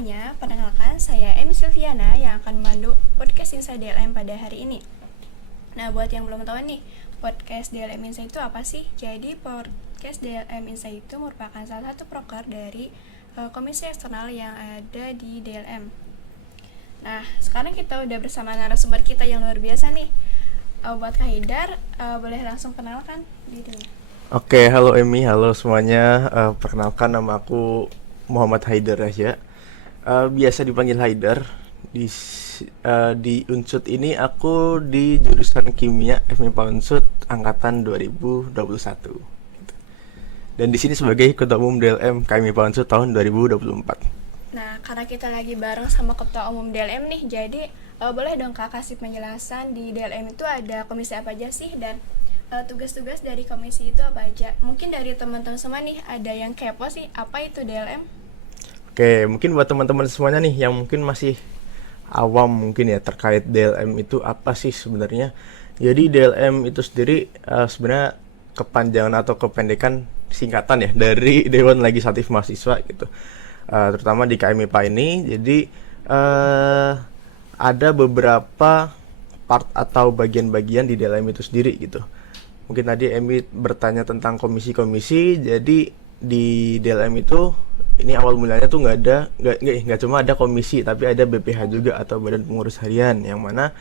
semuanya, perkenalkan saya Emi Silviana yang akan memandu podcast Insight DLM pada hari ini. Nah, buat yang belum tahu nih, podcast DLM Insight itu apa sih? Jadi, podcast DLM Insight itu merupakan salah satu proker dari komisi eksternal yang ada di DLM. Nah, sekarang kita udah bersama narasumber kita yang luar biasa nih. Buat Kak Haidar, boleh langsung kenalkan dirinya. Oke, halo Emi, halo semuanya. Perkenalkan, nama aku Muhammad Haidar Yahya. Biasa dipanggil Haidar. Di Unsud ini aku di jurusan Kimia FMIPA Unsud angkatan 2021. Gitu. Dan di sini sebagai Ketua Umum DLM KMIPA Unsud tahun 2024. Nah, karena kita lagi bareng sama Ketua Umum DLM nih, jadi boleh dong Kak kasih penjelasan di DLM itu ada komisi apa aja sih dan tugas-tugas dari komisi itu apa aja? Mungkin dari teman-teman semua nih ada yang kepo sih, apa itu DLM? Oke, mungkin buat teman-teman semuanya nih yang mungkin masih awam mungkin ya terkait DLM itu apa sih sebenarnya. Jadi DLM itu sendiri sebenarnya kepanjangan atau kependekan singkatan ya dari Dewan Legislatif Mahasiswa gitu. Terutama di KMIPA ini. Jadi ada beberapa part atau bagian-bagian di DLM itu sendiri gitu. Mungkin tadi Emi bertanya tentang komisi-komisi. Jadi di DLM itu ini awal mulanya tuh nggak cuma ada komisi, tapi ada BPH juga atau Badan Pengurus Harian, yang mana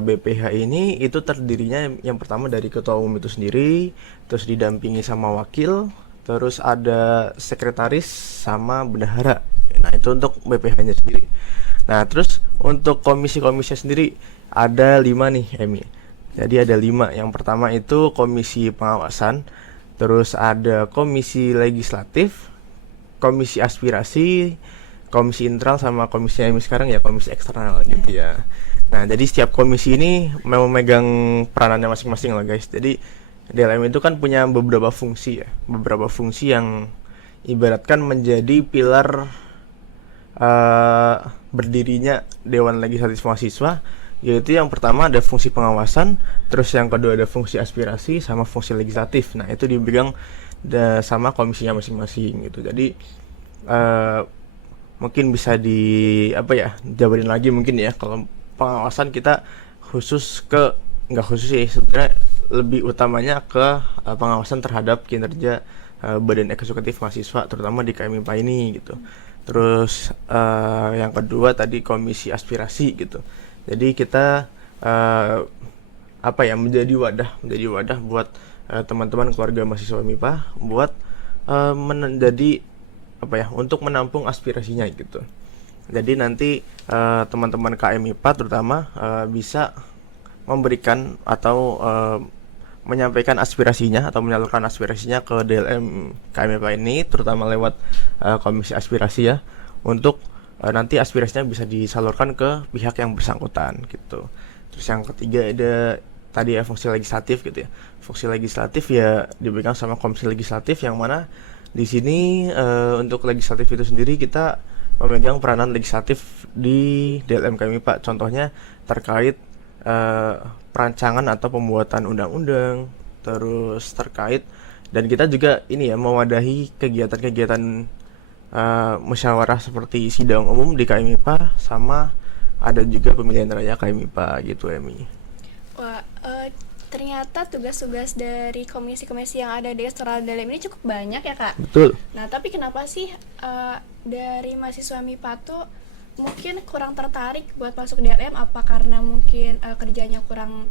BPH ini itu terdirinya yang pertama dari ketua umum itu sendiri, terus didampingi sama wakil, terus ada sekretaris sama bendahara. Nah, itu untuk BPH-nya sendiri. Nah, terus untuk komisi-komisinya sendiri ada 5 nih, Emi. Jadi ada 5. Yang pertama itu komisi pengawasan, terus ada komisi legislatif, komisi aspirasi, komisi internal, sama komisi Emi sekarang ya komisi eksternal gitu ya. Nah, jadi setiap komisi ini memang memegang peranannya masing-masing lah guys. Jadi DLM itu kan punya beberapa fungsi ya, beberapa fungsi yang ibaratkan menjadi pilar berdirinya Dewan Legislatif Mahasiswa, yaitu yang pertama ada fungsi pengawasan, terus yang kedua ada fungsi aspirasi sama fungsi legislatif. Nah, itu dipegang sama komisinya masing-masing gitu. Jadi mungkin bisa jabarin lagi mungkin ya. Kalau pengawasan kita nggak khusus sih sebenarnya, lebih utamanya ke pengawasan terhadap kinerja badan eksekutif mahasiswa terutama di KMIPA ini gitu. Terus yang kedua tadi komisi aspirasi gitu. Jadi kita menjadi wadah buat teman-teman keluarga mahasiswa MIPA buat menjadi untuk menampung aspirasinya gitu. Jadi nanti teman-teman KMIPA terutama bisa memberikan atau menyampaikan aspirasinya atau menyalurkan aspirasinya ke DLM KMIPA ini, terutama lewat komisi aspirasi ya, untuk nanti aspirasinya bisa disalurkan ke pihak yang bersangkutan gitu. Terus yang ketiga ada tadi ya fungsi legislatif gitu ya. Fungsi legislatif ya dipegang sama komisi legislatif, yang mana di sini untuk legislatif itu sendiri kita memegang peranan legislatif di DLM KMIPA. Contohnya terkait perancangan atau pembuatan undang-undang, terus terkait, dan kita juga ini ya mewadahi kegiatan-kegiatan musyawarah seperti sidang umum di KMIPA, sama ada juga pemilihan raya KMIPA gitu Emi. Wah, ternyata tugas-tugas dari komisi-komisi yang ada di eksternal DLM ini cukup banyak ya Kak? Betul. Nah, tapi kenapa sih dari mahasiswa MIPA tuh mungkin kurang tertarik buat masuk DLM? Apa karena mungkin kerjanya kurang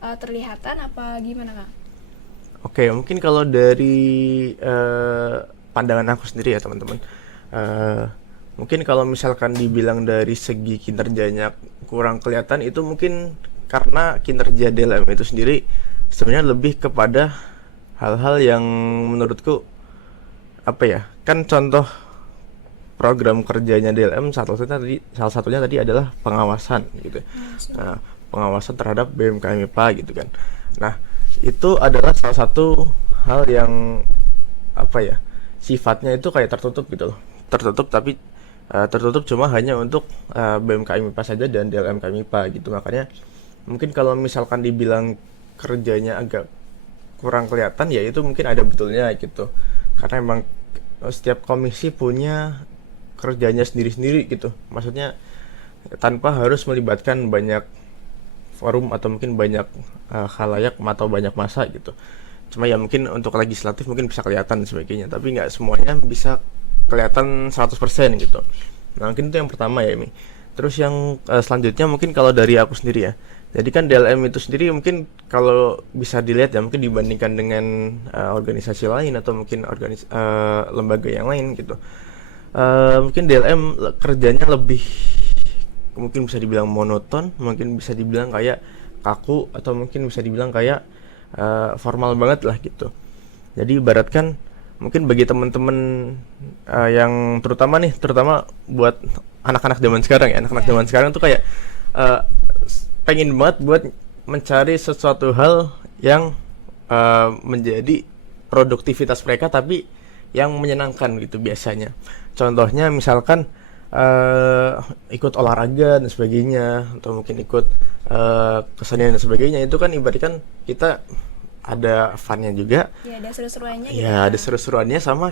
terlihatan, apa gimana Kak? Oke, mungkin kalau dari pandangan aku sendiri ya teman-teman, mungkin kalau misalkan dibilang dari segi kinerjanya kurang kelihatan, itu mungkin karena kinerja DLM itu sendiri sebenarnya lebih kepada hal-hal yang menurutku kan contoh program kerjanya DLM salah satunya tadi adalah pengawasan gitu. Nah, pengawasan terhadap BMK MIPA gitu kan. Nah, itu adalah salah satu hal yang sifatnya itu kayak tertutup gitu loh. Tertutup cuma hanya untuk BMK MIPA saja dan DLM MIPA gitu. Makanya mungkin kalau misalkan dibilang kerjanya agak kurang kelihatan, ya itu mungkin ada betulnya gitu. Karena emang setiap komisi punya kerjanya sendiri-sendiri gitu. Maksudnya tanpa harus melibatkan banyak forum atau mungkin banyak khalayak atau banyak masa gitu. Cuma ya mungkin untuk legislatif mungkin bisa kelihatan dan sebagainya, tapi nggak semuanya bisa kelihatan 100% gitu. Nah mungkin itu yang pertama ya ini. Terus yang selanjutnya mungkin kalau dari aku sendiri ya. Jadi kan DLM itu sendiri mungkin kalau bisa dilihat ya mungkin dibandingkan dengan organisasi lain atau mungkin lembaga yang lain gitu. Mungkin DLM kerjanya lebih mungkin bisa dibilang monoton, mungkin bisa dibilang kayak kaku atau mungkin bisa dibilang kayak formal banget lah gitu. Jadi ibaratkan mungkin bagi teman-teman yang terutama buat anak-anak zaman sekarang ya, anak-anak zaman sekarang tuh kayak pengen banget buat mencari sesuatu hal yang menjadi produktivitas mereka tapi yang menyenangkan gitu biasanya. Contohnya misalkan ikut olahraga dan sebagainya, atau mungkin ikut kesenian dan sebagainya. Itu kan ibaratkan kita ada funnya juga. Ya ada seru-seruannya gitu. Ya ada seru-seruannya sama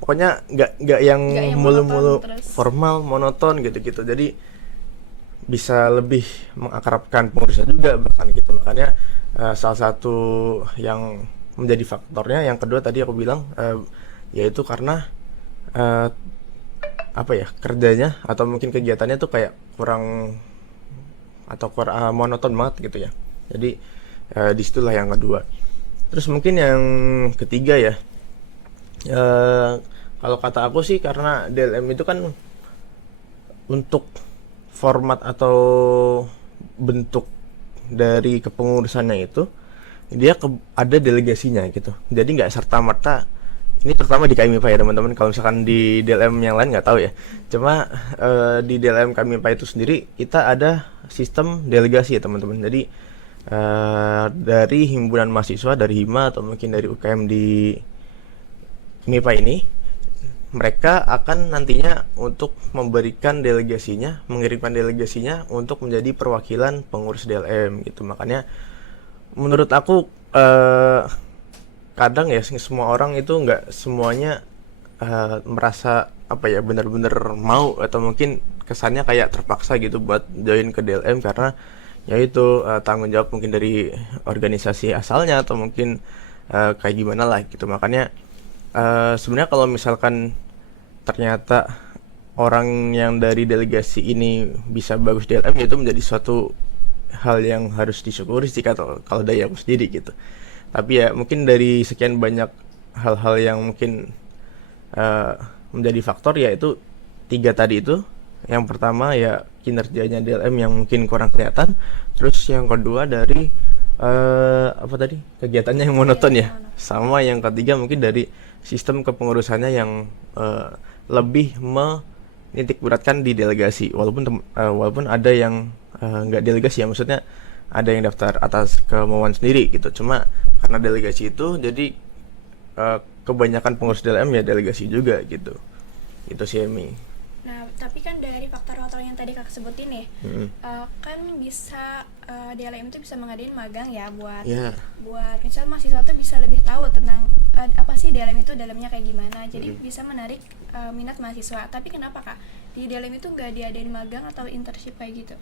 pokoknya nggak yang mulu-mulu formal monoton gitu-gitu. Jadi bisa lebih mengakrabkan pengurusnya juga bahkan gitu. Makanya salah satu yang menjadi faktornya yang kedua tadi aku bilang yaitu karena kerjanya atau mungkin kegiatannya tuh kayak kurang monoton banget gitu ya. Jadi disitulah yang kedua. Terus mungkin yang ketiga ya, kalau kata aku sih karena DLM itu kan untuk format atau bentuk dari kepengurusannya itu dia ada delegasinya gitu. Jadi nggak serta-merta, ini terutama di KMIPA ya teman-teman. Kalau misalkan di DLM yang lain nggak tahu ya. Cuma di DLM KMIPA itu sendiri kita ada sistem delegasi ya teman-teman. Jadi dari himpunan mahasiswa, dari HIMA atau mungkin dari UKM di KMIPA ini, mereka akan nantinya untuk mengirimkan delegasinya untuk menjadi perwakilan pengurus DLM gitu. Makanya menurut aku kadang ya semua orang itu nggak semuanya merasa benar-benar mau atau mungkin kesannya kayak terpaksa gitu buat join ke DLM karena yaitu tanggung jawab mungkin dari organisasi asalnya atau mungkin kayak gimana lah gitu. Makanya sebenarnya kalau misalkan ternyata orang yang dari delegasi ini bisa bagus DLM, itu menjadi suatu hal yang harus disyukuri sih kalau dari aku sendiri gitu. Tapi ya mungkin dari sekian banyak hal-hal yang mungkin menjadi faktor, yaitu 3 tadi itu. Yang pertama ya kinerjanya DLM yang mungkin kurang kelihatan. Terus yang kedua dari kegiatannya yang monoton ya. Sama yang ketiga mungkin dari sistem kepengurusannya yang lebih menitik beratkan di delegasi. Walaupun ada yang nggak delegasi ya, maksudnya ada yang daftar atas kemauan sendiri gitu. Cuma karena delegasi itu jadi kebanyakan pengurus DLM ya delegasi juga gitu. Itu sih Emi. Nah, tapi kan dari faktor-faktor yang tadi Kakak sebutin nih, kan bisa DLM itu bisa mengadain magang ya buat misalnya mahasiswa tuh bisa lebih tahu tentang apa sih DLM itu, dalamnya kayak gimana. Jadi bisa menarik minat mahasiswa. Tapi kenapa Kak di DLM itu nggak diadain magang atau internship kayak gitu?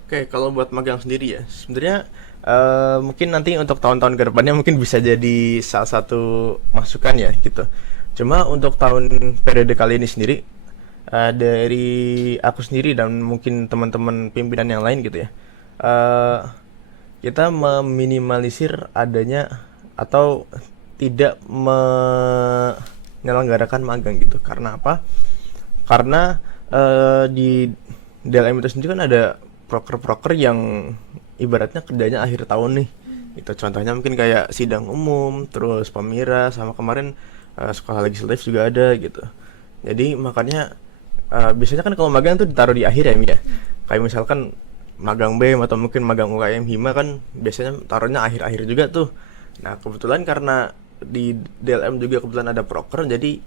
Oke, kalau buat magang sendiri ya, sebenarnya mungkin nanti untuk tahun-tahun ke depannya mungkin bisa jadi salah satu masukan ya gitu. Cuma untuk tahun periode kali ini sendiri, dari aku sendiri dan mungkin teman-teman pimpinan yang lain gitu ya, kita meminimalisir adanya atau tidak menyelenggarakan magang gitu. Karena apa? Karena di DLM itu sendiri kan ada proker-proker yang ibaratnya kerjanya akhir tahun nih gitu. Contohnya mungkin kayak sidang umum, terus pemira, sama kemarin sekolah legislatif juga ada gitu. Jadi makanya biasanya kan kalau magang tuh ditaruh di akhir ya Mi ya. Kayak misalkan magang BEM atau mungkin magang UKM HIMA kan biasanya taruhnya akhir-akhir juga tuh. Nah kebetulan karena di DLM juga kebetulan ada proker, jadi